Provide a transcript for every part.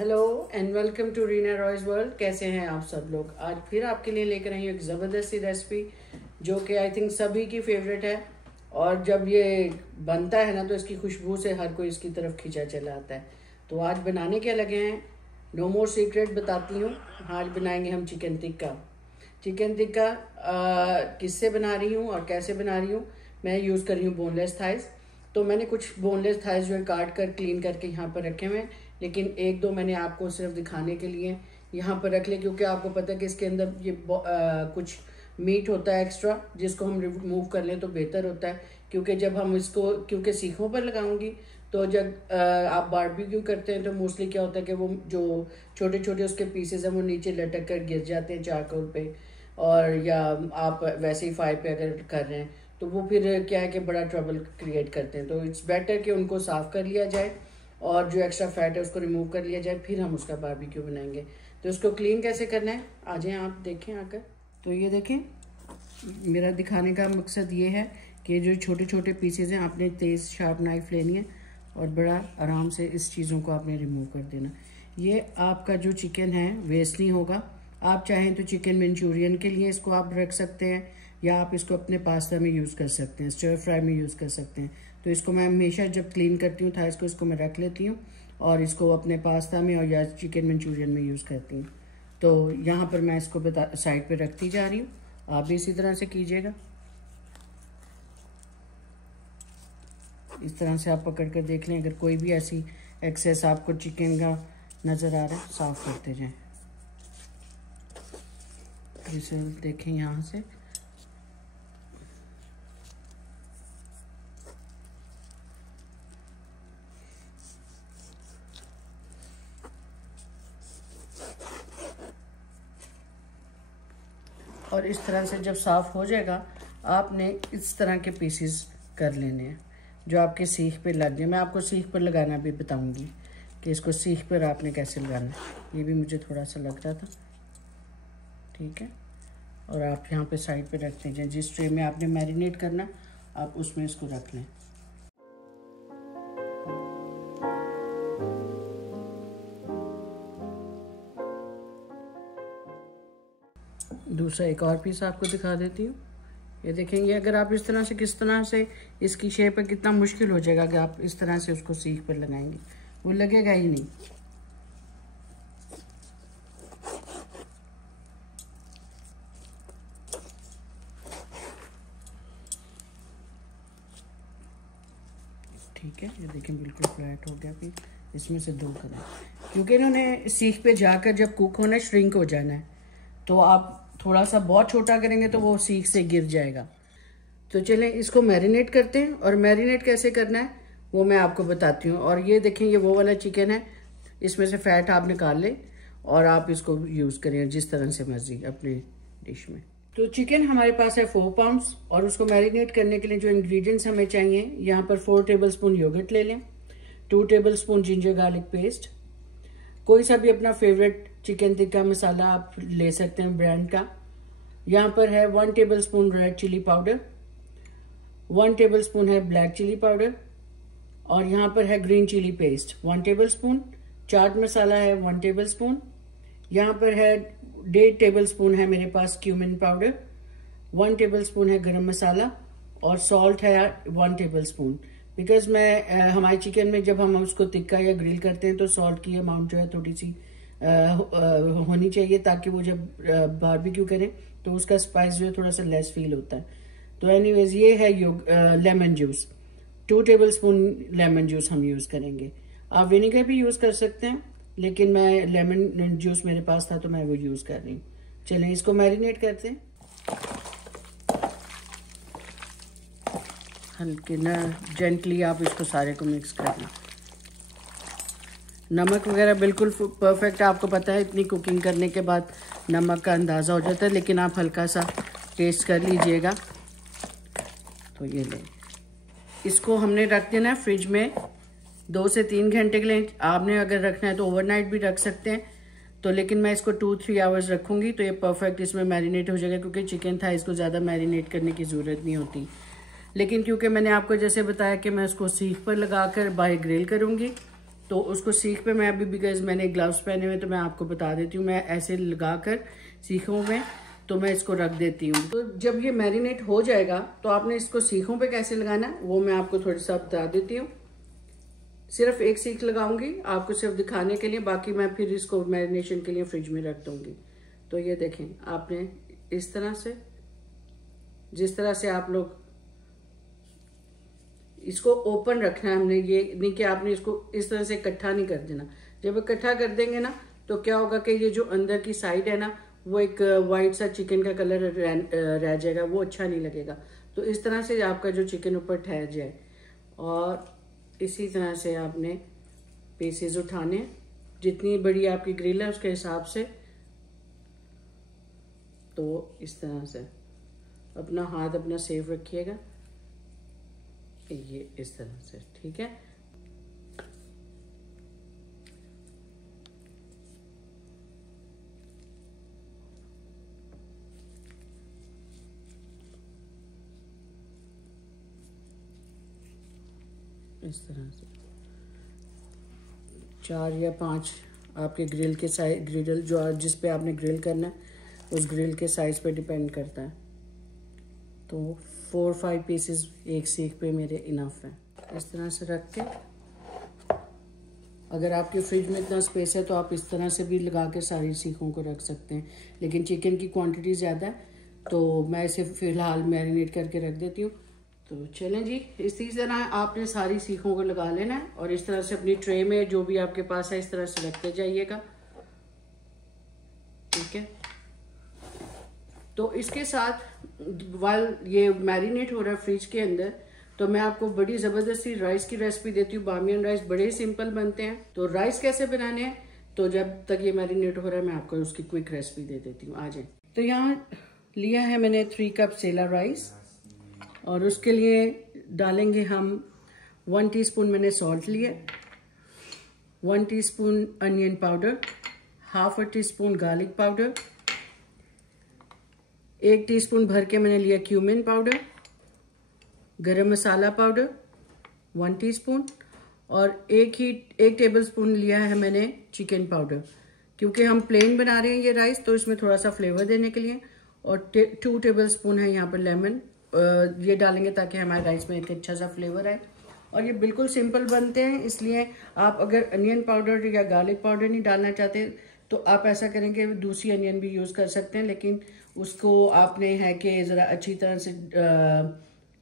Hello and welcome to Reena Roy's world. कैसे हैं आप सब लोग? आज फिर आपके लिए लेकर आई हूँ एक ज़बरदस्त सी रेसिपी जो कि आई थिंक सभी की फेवरेट है। और जब ये बनता है ना तो इसकी खुशबू से हर कोई इसकी तरफ खींचा चला आता है। तो आज बनाने क्या लगे हैं, नो मोर सीक्रेट बताती हूँ। आज बनाएंगे हम चिकन टिक्का। चिकन टिक्का किससे बना रही हूँ और कैसे बना रही हूँ? मैं यूज़ कर रही हूँ बोनलेस थाइस। तो मैंने कुछ बोनलेस थाइस जो है काट कर क्लीन करके यहाँ पर रखे हुए हैं, लेकिन एक दो मैंने आपको सिर्फ दिखाने के लिए यहाँ पर रख लिया, क्योंकि आपको पता है कि इसके अंदर ये कुछ मीट होता है एक्स्ट्रा, जिसको हम रिमूव कर लें तो बेहतर होता है। क्योंकि जब हम इसको क्योंकि सीखों पर लगाऊंगी तो जब आप बारबेक्यू करते हैं तो मोस्टली क्या होता है कि वो जो छोटे छोटे उसके पीसेस हैं वो नीचे लटक कर गिर जाते हैं चारकोल पे, और या आप वैसे ही फायर पे अगर कर रहे हैं तो वो फिर क्या है कि बड़ा ट्रबल क्रिएट करते हैं। तो इट्स बेटर कि उनको साफ़ कर लिया जाए और जो एक्स्ट्रा फैट है उसको रिमूव कर लिया जाए, फिर हम उसका बारबेक्यू बनाएंगे। तो उसको क्लीन कैसे करना है आ जाएं आप देखें आकर। तो ये देखें, मेरा दिखाने का मकसद ये है कि जो छोटे छोटे पीसेज हैं आपने तेज़ शार्प नाइफ लेनी है और बड़ा आराम से इस चीज़ों को आपने रिमूव कर देना। ये आपका जो चिकन है वेस्ट नहीं होगा। आप चाहें तो चिकन मंचूरियन के लिए इसको आप रख सकते हैं, या आप इसको अपने पास्ता में यूज़ कर सकते हैं, स्टर फ्राई में यूज़ कर सकते हैं। तो इसको मैं हमेशा जब क्लीन करती हूँ थाइस को, इसको मैं रख लेती हूँ और इसको अपने पास्ता में और या चिकन मंचूरियन में यूज़ करती हूँ। तो यहाँ पर मैं इसको साइड पे रखती जा रही हूँ, आप भी इसी तरह से कीजिएगा। इस तरह से आप पकड़ कर देख लें, अगर कोई भी ऐसी एक्सेस आपको चिकन का नज़र आ रहा है साफ़ करते जाएं। इसे देखें यहाँ से, और इस तरह से जब साफ़ हो जाएगा आपने इस तरह के पीसेस कर लेने हैं जो आपके सीख पे लग जाए। मैं आपको सीख पर लगाना भी बताऊंगी कि इसको सीख पर आपने कैसे लगाना है। ये भी मुझे थोड़ा सा लग रहा था, ठीक है। और आप यहाँ पे साइड पे रख दीजिए, जिस ट्रे में आपने मैरिनेट करना आप उसमें इसको रख लें। दूसरा एक और पीस आपको दिखा देती हूँ। ये देखेंगे अगर आप इस तरह से किस तरह से इसकी शेप है, कितना मुश्किल हो जाएगा कि आप इस तरह से उसको सीख पर लगाएंगे, वो लगेगा ही नहीं। ठीक है, ये देखें बिल्कुल फ्लैट हो गया। फिर इसमें से दो करें, क्योंकि इन्होंने सीख पे जाकर जब कुक होना श्रिंक हो जाना है, तो आप थोड़ा सा बहुत छोटा करेंगे तो वो सीख से गिर जाएगा। तो चलें इसको मैरिनेट करते हैं, और मैरिनेट कैसे करना है वो मैं आपको बताती हूँ। और ये देखें, ये वो वाला चिकन है, इसमें से फैट आप निकाल लें और आप इसको यूज़ करें जिस तरह से मर्जी अपने डिश में। तो चिकन हमारे पास है 4 पाउंड्स, और उसको मैरिनेट करने के लिए जो इंग्रेडिएंट्स हमें चाहिए, यहाँ पर 4 टेबलस्पून योगर्ट ले लें, 2 टेबलस्पून जिंजर गार्लिक पेस्ट, कोई सा भी अपना फेवरेट चिकन टिक्का मसाला आप ले सकते हैं ब्रांड का। यहाँ पर है 1 tablespoon red chilli powder, 1 tablespoon है ब्लैक चिली पाउडर, और यहाँ पर है green chilli paste 1 tablespoon, chaat masala है 1 टेबलस्पून, यहाँ पर है 1.5 टेबलस्पून है मेरे पास क्यूमिन पाउडर, 1 टेबलस्पून है गरम मसाला, और सॉल्ट है 1 टेबलस्पून। बिकॉज मैं हमारे चिकन में जब हम उसको टिक्का या ग्रिल करते हैं तो सॉल्ट की अमाउंट जो है थोड़ी सी होनी चाहिए, ताकि वो जब बारबेक्यू करें तो उसका स्पाइस जो है थोड़ा सा लेस फील होता है। तो एनीवेज ये है lemon juice, 2 tablespoon lemon juice हम यूज़ करेंगे। आप विनेगर भी यूज़ कर सकते हैं, लेकिन मैं लेमन जूस मेरे पास था तो मैं वो यूज़ कर रही हूँ। चलें इसको मैरिनेट करते हैं। हल्के ना जेंटली आप इसको सारे को मिक्स कर लें। नमक वगैरह बिल्कुल परफेक्ट, आपको पता है इतनी कुकिंग करने के बाद नमक का अंदाज़ा हो जाता है, लेकिन आप हल्का सा टेस्ट कर लीजिएगा। तो ये लें, इसको हमने रख देना है फ्रिज में 2 से 3 घंटे के लिए। आपने अगर रखना है तो ओवरनाइट भी रख सकते हैं, तो लेकिन मैं इसको 2-3 आवर्स रखूँगी तो ये परफेक्ट इसमें मैरिनेट हो जाएगा, क्योंकि चिकन था इसको ज़्यादा मैरिनेट करने की ज़रूरत नहीं होती। लेकिन क्योंकि मैंने आपको जैसे बताया कि मैं इसको सीख पर लगा कर बाहर ग्रिल करूँगी, तो उसको सीख पे मैं अभी, बिकॉज मैंने ग्लव्स पहने हुए, तो मैं आपको बता देती हूँ, मैं ऐसे लगा कर सीखों में तो मैं इसको रख देती हूँ। तो जब ये मैरिनेट हो जाएगा तो आपने इसको सीखों पे कैसे लगाना है वो मैं आपको थोड़ा सा बता देती हूँ। सिर्फ एक सीख लगाऊंगी आपको सिर्फ दिखाने के लिए, बाकी मैं फिर इसको मैरिनेशन के लिए फ्रिज में रख दूंगी। तो ये देखें, आपने इस तरह से, जिस तरह से आप लोग इसको ओपन रखना है, हमने ये नहीं कि आपने इसको इस तरह से इकट्ठा नहीं कर देना। जब इकट्ठा कर देंगे ना तो क्या होगा कि ये जो अंदर की साइड है ना, वो एक वाइट सा चिकन का कलर रह जाएगा, वो अच्छा नहीं लगेगा। तो इस तरह से आपका जो चिकन ऊपर ठहर जाए, और इसी तरह से आपने पीसेस उठाने, जितनी बड़ी आपकी ग्रिल है उसके हिसाब से। तो इस तरह से अपना हाथ अपना सेफ रखिएगा, ये इस तरह से, ठीक है। इस तरह से 4 या 5 आपके ग्रिल के साइज, ग्रिल जो जिस पे आपने ग्रिल करना है उस ग्रिल के साइज पे डिपेंड करता है। तो 4-5 पीसेस एक सीख पे मेरे इनफ है। इस तरह से रख के, अगर आपके फ्रिज में इतना स्पेस है तो आप इस तरह से भी लगा के सारी सीखों को रख सकते हैं, लेकिन चिकन की क्वांटिटी ज़्यादा है तो मैं इसे फ़िलहाल मैरिनेट करके रख देती हूँ। तो चलें जी, इसी तरह आपने सारी सीखों को लगा लेना है और इस तरह से अपनी ट्रे में जो भी आपके पास है इस तरह से रखते जाइएगा, ठीक है। तो इसके साथ वाल ये मैरिनेट हो रहा है फ्रिज के अंदर, तो मैं आपको बड़ी ज़बरदस्ती राइस की रेसिपी देती हूँ। बामियन राइस बड़े ही सिंपल बनते हैं। तो राइस कैसे बनाने हैं, तो जब तक ये मैरिनेट हो रहा है मैं आपको उसकी क्विक रेसिपी दे देती हूँ। आ जाए। तो यहाँ लिया है मैंने 3 कप सेला राइस, और उसके लिए डालेंगे हम 1 टीस्पून मैंने सॉल्ट लिया, 1 teaspoon onion powder, half tea spoon garlic powder, 1 teaspoon भर के मैंने लिया क्यूमिन पाउडर, गरम मसाला पाउडर 1 टीस्पून, और 1 टेबलस्पून लिया है मैंने चिकन पाउडर। क्योंकि हम प्लेन बना रहे हैं ये राइस, तो इसमें थोड़ा सा फ्लेवर देने के लिए। और 2 टेबलस्पून है यहाँ पर लेमन, ये डालेंगे ताकि हमारे राइस में एक अच्छा सा फ्लेवर आए। और ये बिल्कुल सिंपल बनते हैं, इसलिए आप अगर अनियन पाउडर या गार्लिक पाउडर नहीं डालना चाहते तो आप ऐसा करेंगे, दूसरी अनियन भी यूज़ कर सकते हैं, लेकिन उसको आपने है कि ज़रा अच्छी तरह से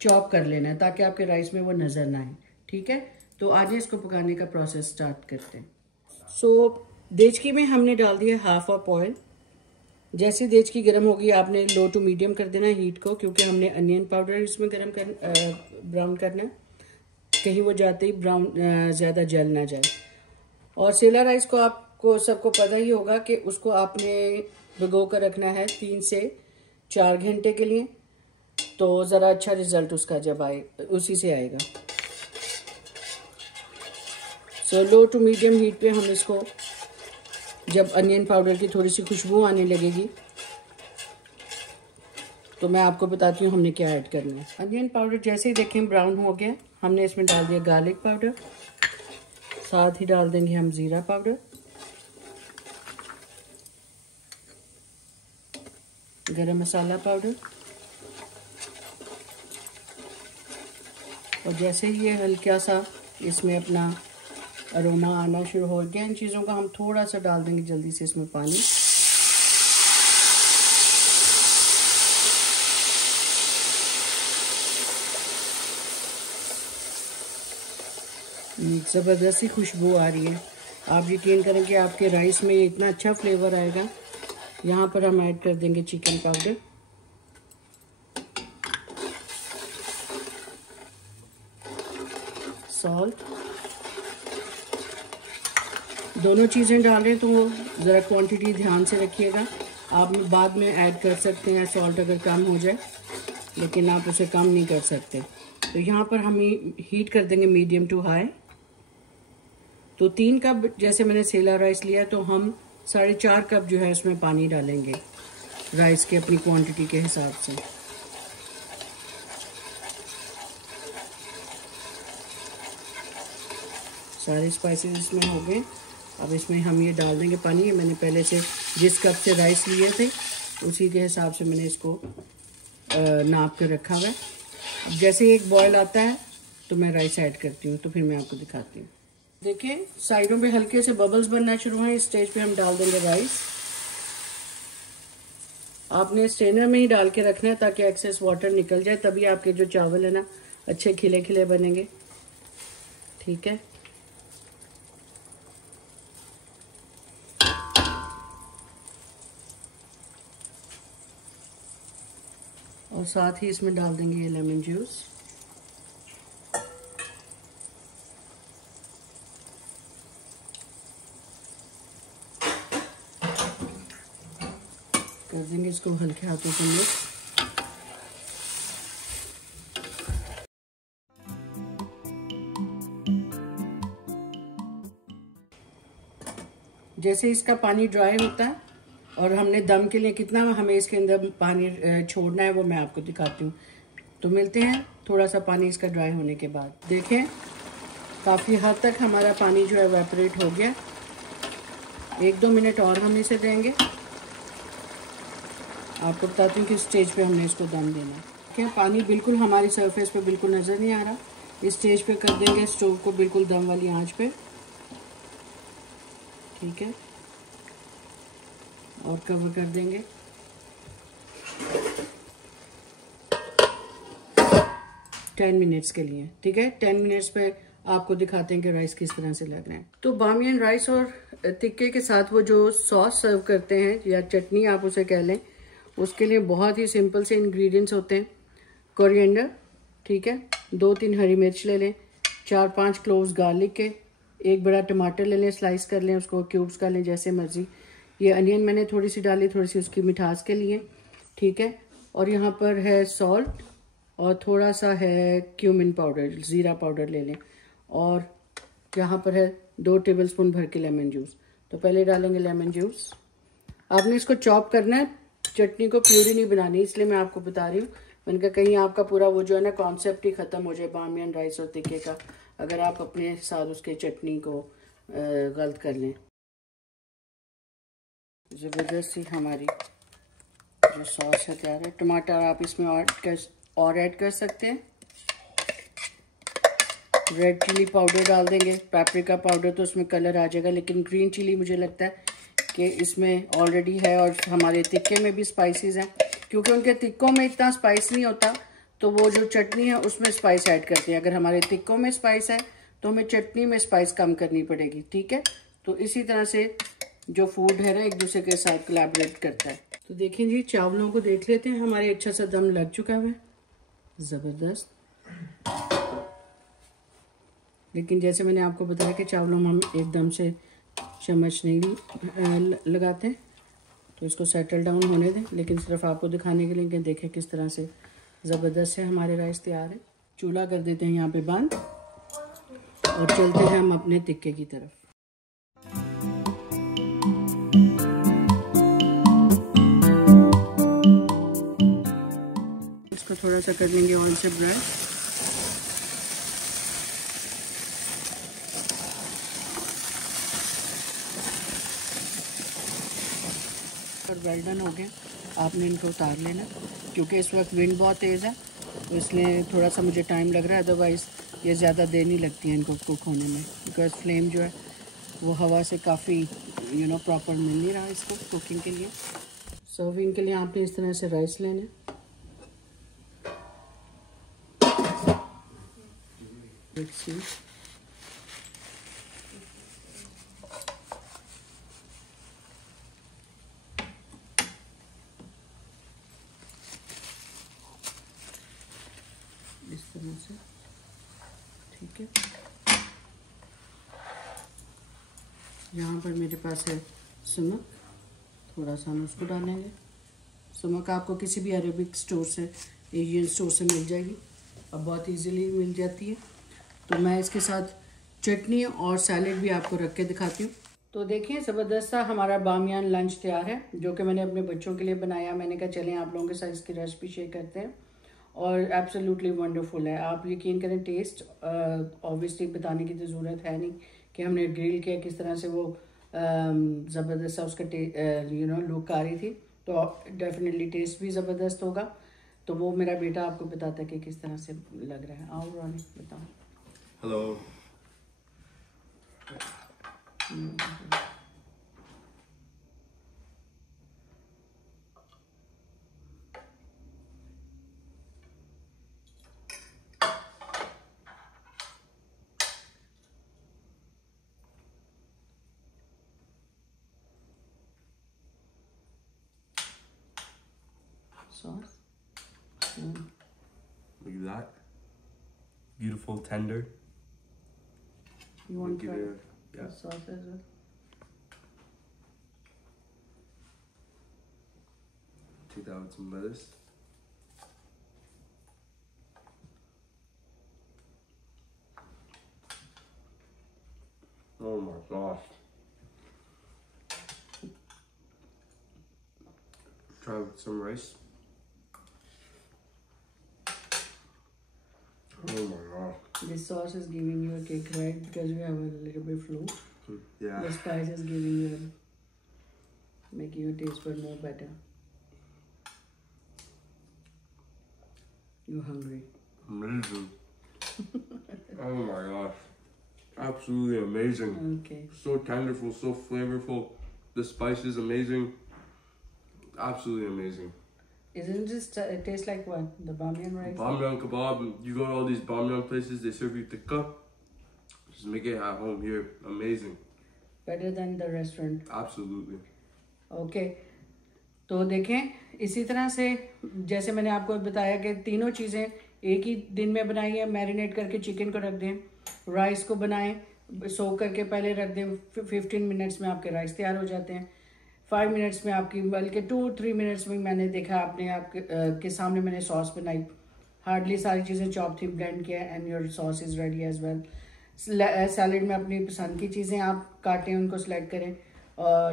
चॉप कर लेना है ताकि आपके राइस में वो नज़र ना आए, ठीक है। तो आज इसको पकाने का प्रोसेस स्टार्ट करते हैं। सो देचकी में हमने डाल दिया हाफ कप ऑयल। जैसे देचकी गर्म होगी आपने लो टू मीडियम कर देना है हीट को, क्योंकि हमने अनियन पाउडर इसमें ब्राउन करना है, कहीं वो जाते ही ब्राउन ज़्यादा जल ना जाए। और सेला राइस को आपको सबको पता ही होगा कि उसको आपने भिगो कर रखना है 3 से 4 घंटे के लिए, तो ज़रा अच्छा रिजल्ट उसका जब आए उसी से आएगा। सो लो टू मीडियम हीट पे हम इसको, जब अनियन पाउडर की थोड़ी सी खुशबू आने लगेगी तो मैं आपको बताती हूँ हमने क्या ऐड करना है। अनियन पाउडर जैसे ही देखें ब्राउन हो गया, हमने इसमें डाल दिया गार्लिक पाउडर, साथ ही डाल देंगे हम जीरा पाउडर, गरम मसाला पाउडर, और जैसे ही ये हल्का सा इसमें अपना अरोमा आना शुरू हो गया इन चीज़ों का, हम थोड़ा सा डाल देंगे जल्दी से इसमें पानी। ज़बरदस्ती खुशबू आ रही है, आप यकीन करें कि आपके राइस में इतना अच्छा फ्लेवर आएगा। यहाँ पर हम ऐड कर देंगे चिकन पाउडर, सॉल्ट, दोनों चीज़ें डाल रहे हैं तो वो ज़रा क्वांटिटी ध्यान से रखिएगा। आप बाद में ऐड कर सकते हैं सॉल्ट अगर कम हो जाए, लेकिन आप उसे कम नहीं कर सकते। तो यहाँ पर हम हीट कर देंगे मीडियम टू हाई। तो 3 कप जैसे मैंने सेला राइस लिया, तो हम 4.5 कप जो है उसमें पानी डालेंगे राइस के अपनी क्वांटिटी के हिसाब से। सारे स्पाइसेस इसमें हो गए। अब इसमें हम ये डाल देंगे पानी। ये मैंने पहले से जिस कप से राइस लिए थे उसी के हिसाब से मैंने इसको नाप कर रखा हुआ है। अब जैसे एक बॉयल आता है तो मैं राइस ऐड करती हूँ, तो फिर मैं आपको दिखाती हूँ। देखिए साइडों पे हल्के से बबल्स बनना शुरू हुए। इस स्टेज पे हम डाल देंगे राइस। आपने स्ट्रेनर में ही डाल के रखना है ताकि एक्सेस वाटर निकल जाए, तभी आपके जो चावल है ना अच्छे खिले खिले बनेंगे। ठीक है, और साथ ही इसमें डाल देंगे ये लेमन जूस। कर देंगे इसको हल्के हाथों से मिक्स। जैसे इसका पानी ड्राई होता है और हमने दम के लिए कितना हमें इसके अंदर पानी छोड़ना है वो मैं आपको दिखाती हूँ। तो मिलते हैं थोड़ा सा पानी इसका ड्राई होने के बाद। देखें काफ़ी हद तक हमारा पानी जो है एवेपोरेट हो गया। 1-2 मिनट और हम इसे देंगे। आपको बताती हूँ कि स्टेज पे हमने इसको दम देना है। क्या पानी बिल्कुल हमारी सरफेस पे बिल्कुल नज़र नहीं आ रहा। इस स्टेज पे कर देंगे स्टोव को बिल्कुल दम वाली आंच पे। ठीक है, और कवर कर देंगे। 10 मिनट्स के लिए। ठीक है, 10 मिनट्स पे आपको दिखाते हैं कि राइस किस तरह से लग रहे हैं। तो बामियन राइस और टिक्के के साथ वो जो सॉस सर्व करते हैं या चटनी आप उसे कह लें, उसके लिए बहुत ही सिंपल से इंग्रेडिएंट्स होते हैं। कोरिएंडर, ठीक है, 2-3 हरी मिर्च ले लें, 4-5 क्लोव्स गार्लिक के, 1 बड़ा टमाटर ले लें, स्लाइस कर लें, उसको क्यूब्स कर लें जैसे मर्जी। ये अनियन मैंने थोड़ी सी डाली, थोड़ी सी उसकी मिठास के लिए। ठीक है, और यहाँ पर है सॉल्ट और थोड़ा सा है क्यूमिन पाउडर, ज़ीरा पाउडर ले लें। और यहाँ पर है 2 टेबलस्पून भर के लेमन जूस। तो पहले डालेंगे लेमन जूस। आपने इसको चॉप करना है, चटनी को प्यूरी नहीं बनानी, इसलिए मैं आपको बता रही हूँ। मैंने कहा कहीं आपका पूरा वो जो है ना कॉन्सेप्ट ही ख़त्म हो जाए बामियन राइस और टिक्के का, अगर आप अपने साथ उसके चटनी को गलत कर लें। ज़बरदस्त सी हमारी जो सॉस है तैयार है। टमाटर आप इसमें और ऐड कर सकते हैं। रेड चिली पाउडर डाल देंगे, पेपरिका पाउडर तो उसमें कलर आ जाएगा, लेकिन ग्रीन चिली मुझे लगता है कि इसमें ऑलरेडी है। और हमारे टिक्के में भी स्पाइसेस हैं, क्योंकि उनके टिक्कों में इतना स्पाइस नहीं होता, तो वो जो चटनी है उसमें स्पाइस ऐड करते हैं। अगर हमारे टिक्कों में स्पाइस है तो हमें चटनी में स्पाइस कम करनी पड़ेगी। ठीक है, तो इसी तरह से जो फूड है ना एक दूसरे के साथ कोलैबोरेट करता है। तो देखिए जी, चावलों को देख लेते हैं, हमारे अच्छा सा दम लग चुका है, ज़बरदस्त। लेकिन जैसे मैंने आपको बताया कि चावलों में हम एकदम से चम्मच नहीं लगाते, तो इसको सेटल डाउन होने दें। लेकिन सिर्फ आपको दिखाने के लिए कि देखें किस तरह से ज़बरदस्त है हमारे राइस तैयार है। चूल्हा कर देते हैं यहाँ पे बंद और चलते हैं हम अपने टिक्के की तरफ। इसको थोड़ा सा कर लेंगे ऑयल से ब्राउन। और वेल डन हो गए। आपने इनको उतार लेना, क्योंकि इस वक्त विंड बहुत तेज़ है तो इसलिए थोड़ा सा मुझे टाइम लग रहा है। अदरवाइज़ ये ज़्यादा देर नहीं लगती है इनको कुक होने में, बिकॉज फ्लेम जो है वो हवा से काफ़ी प्रॉपर मिल नहीं रहा इसको कुकिंग के लिए। सर्विंग के लिए आपने इस तरह से राइस लेने, इस तरह से। ठीक है, यहाँ पर मेरे पास है सुमक, थोड़ा सा हम उसको डालेंगे। सुमक आपको किसी भी अरेबिक स्टोर से, एशियन स्टोर से मिल जाएगी, अब बहुत इजीली मिल जाती है। तो मैं इसके साथ चटनी और सैलेड भी आपको रख के दिखाती हूँ। तो देखिए ज़बरदस्त सा हमारा बामियान लंच तैयार है, जो कि मैंने अपने बच्चों के लिए बनाया। मैंने कहा चलें आप लोगों के साथ इसकी रेसिपी शेयर करते हैं, और एब्सोल्युटली वंडरफुल है। आप यकीन करें, टेस्ट ऑब्वियसली बताने की तो ज़रूरत है नहीं कि हमने ग्रिल किया किस तरह से वो ज़बरदस्त सा उसका लुक आ रही थी। तो डेफिनेटली टेस्ट भी ज़बरदस्त होगा। तो वो मेरा बेटा आपको बताता है कि किस तरह से लग रहा है। आओ रानी बताओ। Hello. Sauce. Look at that. Beautiful, tender. You want to Give try it the sauce as well? Take that with some lettuce. Oh my gosh. Try with some rice. Oh my gosh. This sauce is giving you a kick, right? Because we have a little bit flu. Yeah. The spice is giving you, making your taste bud more better. You hungry? Amazing. Oh my gosh. Absolutely amazing. Okay. So tenderful, so flavorful. The spice is amazing. Absolutely amazing. Isn't this taste like what? The bamiyan rice? Bamyan kebab. You go to all these bamyan places, they serve you tikka. Just make it at home here. Amazing. Better than the restaurant. Absolutely. Okay. तो देखें इसी तरह से जैसे मैंने आपको बताया कि तीनों चीज़ें एक ही दिन में बनाई है। मैरिनेट करके चिकन को रख दें, राइस को बनाएं, सोक करके पहले रख दें, 15 मिनट्स में आपके राइस तैयार हो जाते हैं। 5 मिनट्स में आपकी, बल्कि 2-3 मिनट्स में मैंने देखा आपने आपके सामने मैंने सॉस बनाई। हार्डली सारी चीज़ें चॉप थी, ब्लेंड किया and your sauce is ready as well. Salad में अपनी पसंद की चीज़ें आप काटें, उनको सेलेक्ट करें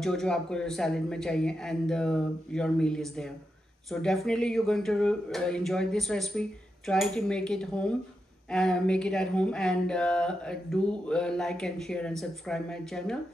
जो जो आपको सैलड में चाहिए and your meal is there. So definitely you going to enjoy this recipe. Try to make it home, make it at home, and do like and share and subscribe my channel.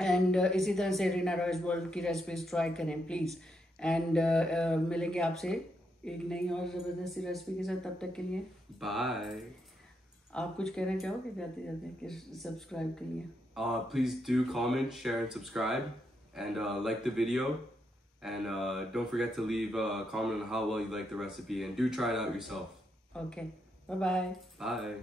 And इसी तरह से Reena Roy's world की recipes try करें please. And मिलेंगे आपसे एक नई और ज़बरदस्ती रेसिपी के साथ। तब तक के लिए बाय। आप कुछ कहना चाहोगे जाते जाते कि सब्सक्राइब के लिए? Please do comment, share, and subscribe, and like the video, and don't forget to leave a comment on how well you like the recipe, and do try it out yourself. Okay, bye bye. Bye.